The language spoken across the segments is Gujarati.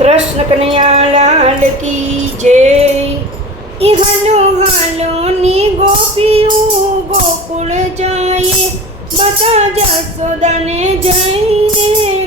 કૃષ્ણ કનૈયાલાલ કી જય. ઈ હાલો હાલો ની ગોપીઓ ગોકુળ જાય માતા જસોદાને જઈને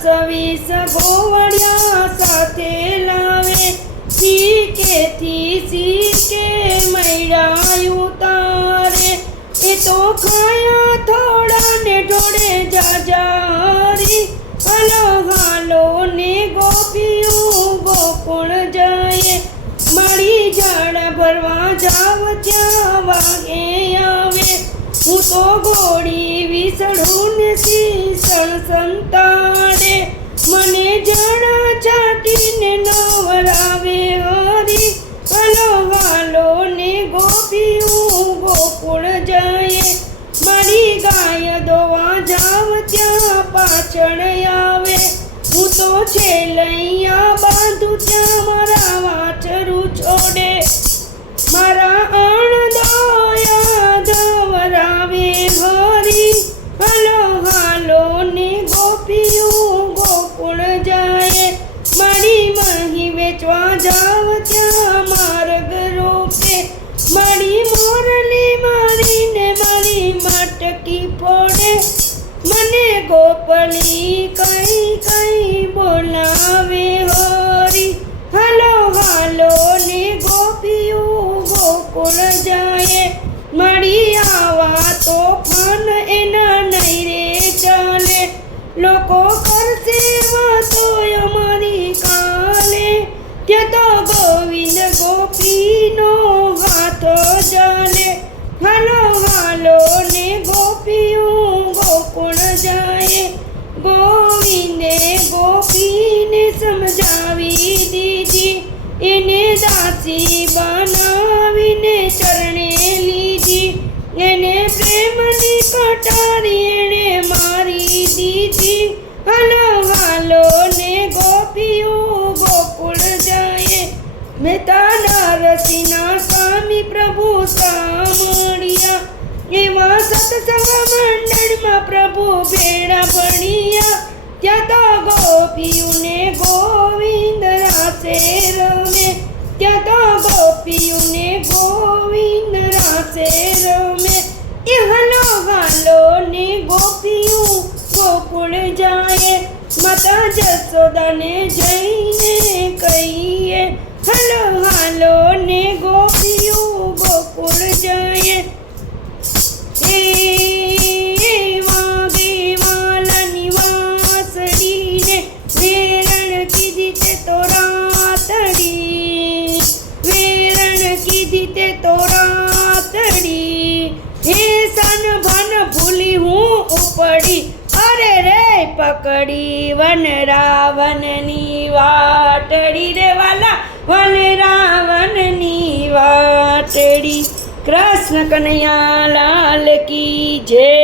દસ વીસ સાથે લાવે. શીકેથી સીકે મૈડા તારે. એ તો ખાયા થોડા ને ઢોળે જાજારી. હલો હાલો ને ગોપીઓ ગોકુળ જાય. મારી ઝાડ ભરવા જાવ ત્યાં વાગે. હું તો ગોળી વિસળું નથી સણ સંતાડે. મને જણા ચાટીને નવરાવે હરી. હલો વાલો ને ગોપીઓ ગોકુળ જાય મારી ગાય દોવા જાવ ત્યાં પાછળ આવે. હું તો છેલૈયા બાંધું ત્યાં મારા વાછરું છોડે. વેચવા જાવ ત્યાં માર્ગ રોકે. મારી મોરલી મારીને મારી માટકી પડે મને ગોપલી કઈ કઈ બોલાવે હરી. હાલો હાલો, ને ગોપીઓ ગોકુળ જાય. મળી આવા તોફાન એના નહીં રે ચાલે. લોકો ચાલે હાલો હાલો ને ગોપીઓ ગોકુળ જાય ગોવિંદે ગોપીને સમજાવી દીધી એને દાસી બનાવીને ચરણે લીધી એને પ્રેમની કટારી એણે મારી દીધી હાલો હાલો ને ગોપીઓ ગોકુળ જાય મહેતા નરસિંહના સ્વામી પ્રભુ પ્રભુ ભેળા ભણિયા. ત્યાં તો ગોપીઓને ગોવિંદ રાસે રમે. ત્યાં તો ગોપીઓને ગોવિંદ રાસે રમે. એ હલો હાલો ને ગોપીઓ ગોકુળ જાય. માતા જસોદાને જઈને કહીએ, હાલો કીધી તે તો રાતડી હે સન ભન ભૂલી હું ઉપડી. અરે રે પકડી વન રાવણની વાટડી રે વાલા વન રાવણની વાટડી. કૃષ્ણ કનૈયા લાલ કી જય.